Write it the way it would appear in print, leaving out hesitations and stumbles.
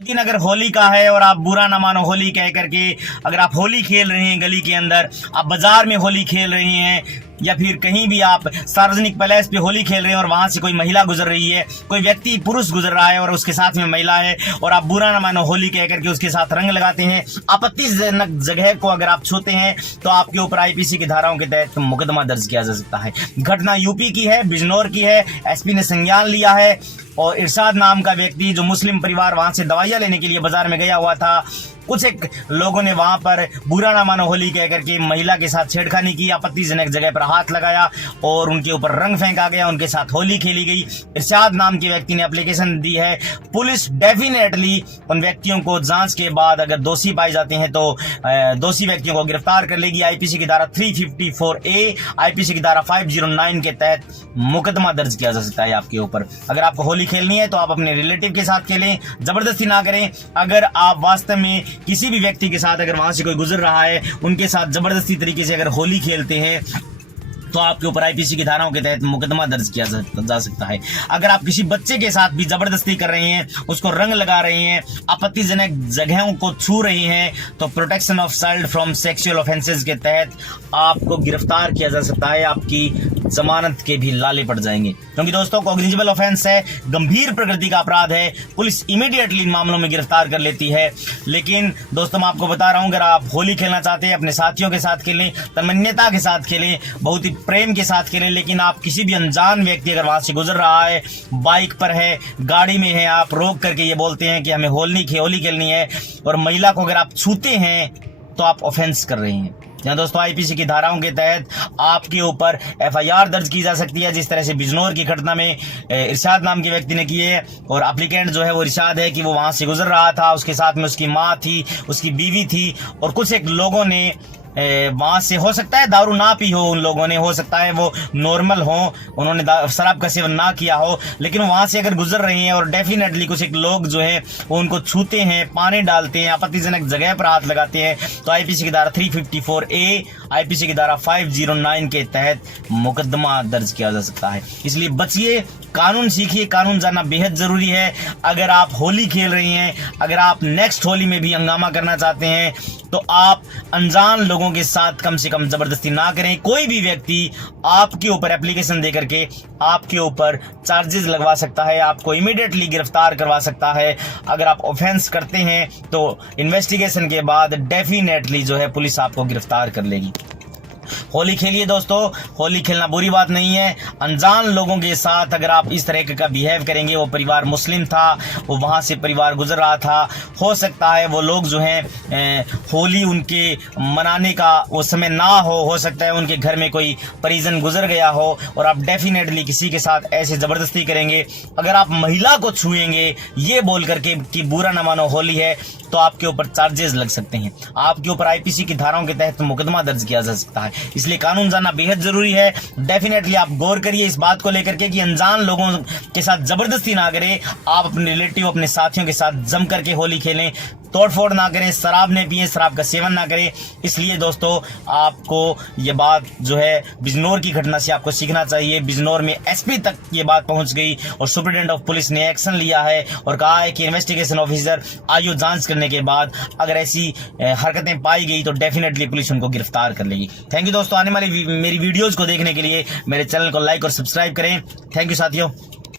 दिन अगर होली का है और आप बुरा ना मानो होली कह करके अगर आप होली खेल रहे हैं गली के अंदर, आप बाजार में होली खेल रहे हैं या फिर कहीं भी आप सार्वजनिक प्लेस पे होली खेल रहे हैं और वहां से कोई महिला गुजर रही है, कोई व्यक्ति पुरुष गुजर रहा है और उसके साथ में महिला है और आप बुरा ना मानो होली कह करके उसके साथ रंग लगाते हैं, आपत्तिजनक जगह को अगर आप छूते हैं तो आपके ऊपर आईपीसी की धाराओं के तहत मुकदमा दर्ज किया जा सकता है। घटना यूपी की है, बिजनौर की है। एसपी ने संज्ञान लिया है और इरशाद नाम का व्यक्ति जो मुस्लिम परिवार वहां से दवाइयां लेने के लिए बाजार में गया हुआ था, कुछ एक लोगों ने वहां पर बुरा ना मानो होली कह करके महिला के साथ छेड़खानी की, आपत्तिजनक जगह पर हाथ लगाया और उनके ऊपर रंग फेंका गया, उनके साथ होली खेली गई। इरशाद नाम के व्यक्ति ने एप्लीकेशन दी है। पुलिस डेफिनेटली उन व्यक्तियों को जांच के बाद अगर दोषी पाए जाते हैं तो दोषी व्यक्तियों को गिरफ्तार कर लेगी। आईपीसी की धारा 354A, आईपीसी की धारा 509 के तहत मुकदमा दर्ज किया जा सकता है आपके ऊपर। अगर आपको होली खेलनी है तो आप अपने रिलेटिव के साथ खेलें, जबरदस्ती ना करें। अगर आप वास्तव में किसी भी व्यक्ति के साथ अगर वहां से कोई गुजर रहा है, उनके साथ जबरदस्ती तरीके से अगर होली खेलते हैं तो आपके ऊपर आईपीसी की धाराओं के तहत मुकदमा दर्ज किया जा सकता है। अगर आप किसी बच्चे के साथ भी जबरदस्ती कर रहे हैं, उसको रंग लगा रहे हैं, आपत्तिजनक जगहों को छू रहे हैं, तो protection of child from sexual offences के तहत आपको गिरफ्तार किया जा सकता है। आपकी जमानत के भी लाले पड़ जाएंगे, क्योंकि दोस्तों कॉग्निजेबल ऑफेंस है, गंभीर प्रकृति का अपराध है। पुलिस इमीडिएटली इन मामलों में गिरफ्तार कर लेती है। लेकिन दोस्तों मैं आपको बता रहा हूं, अगर आप होली खेलना चाहते हैं, अपने साथियों के साथ खेलें, तन्मयता के साथ खेलें, बहुत ही प्रेम के साथ खेलें। लेकिन आप किसी भी अनजान व्यक्ति अगर वहां से गुजर रहा है, बाइक पर है, गाड़ी में है, आप रोक करके ये बोलते हैं कि हमें होली खेलनी है और महिला को अगर आप छूते हैं तो आप ऑफेंस कर रहे हैं। यहाँ दोस्तों आईपीसी की धाराओं के तहत आपके ऊपर एफआईआर दर्ज की जा सकती है, जिस तरह से बिजनौर की घटना में इरशाद नाम के व्यक्ति ने की है। और एप्लीकेंट जो है वो इरशाद है कि वो वहां से गुजर रहा था, उसके साथ में उसकी माँ थी, उसकी बीवी थी और कुछ एक लोगों ने वहां से, हो सकता है दारू ना पी हो उन लोगों ने, हो सकता है वो नॉर्मल हो, उन्होंने शराब का सेवन ना किया हो, लेकिन वहां से अगर गुजर रही हैं और डेफिनेटली कुछ एक लोग जो है वो उनको छूते हैं, पानी डालते हैं, आपत्तिजनक जगह पर हाथ लगाते हैं, तो आईपीसी की धारा 354A, आईपीसी की धारा 509 के तहत मुकदमा दर्ज किया जा सकता है। इसलिए बचिए, कानून सीखिए, कानून जानना बेहद जरूरी है। अगर आप होली खेल रही हैं, अगर आप नेक्स्ट होली में भी हंगामा करना चाहते हैं तो आप अनजान लोगों के साथ कम से कम जबरदस्ती ना करें। कोई भी व्यक्ति आपके ऊपर एप्लीकेशन दे करके आपके ऊपर चार्जेस लगवा सकता है, आपको इमीडिएटली गिरफ्तार करवा सकता है। अगर आप ऑफेंस करते हैं तो इन्वेस्टिगेशन के बाद डेफिनेटली जो है पुलिस आपको गिरफ्तार कर लेगी। होली खेलिए दोस्तों, होली खेलना बुरी बात नहीं है। अनजान लोगों के साथ अगर आप इस तरह का बिहेव करेंगे, वो परिवार मुस्लिम था, वो वहां से परिवार गुजर रहा था, हो सकता है वो लोग जो हैं होली उनके मनाने का वो समय ना हो सकता है उनके घर में कोई परिजन गुजर गया हो और आप डेफिनेटली किसी के साथ ऐसे जबरदस्ती करेंगे। अगर आप महिला को छुएंगे ये बोल करके कि बुरा न मानो होली है, तो आपके ऊपर चार्जेस लग सकते हैं, आपके ऊपर आईपीसी की धाराओं के तहत मुकदमा दर्ज किया जा सकता है। इसलिए कानून जानना बेहद जरूरी है। डेफिनेटली आप गौर करिए इस बात को लेकर के कि अनजान लोगों के साथ जबरदस्ती ना करें। आप अपने रिलेटिव, अपने साथियों के साथ जम करके होली खेलें, तोड़फोड़ ना करें, शराब न पिए, शराब का सेवन ना करें। इसलिए दोस्तों आपको ये बात जो है बिजनौर की घटना से आपको सीखना चाहिए। बिजनौर में एसपी तक ये बात पहुंच गई और सुप्रीटेंडेंट ऑफ पुलिस ने एक्शन लिया है और कहा है कि इन्वेस्टिगेशन ऑफिसर आयु जांच करने के बाद अगर ऐसी हरकतें पाई गई तो डेफिनेटली पुलिस उनको गिरफ्तार कर लेगी। थैंक यू दोस्तों, आने वाली मेरी वीडियोज को देखने के लिए मेरे चैनल को लाइक और सब्सक्राइब करें। थैंक यू साथियों।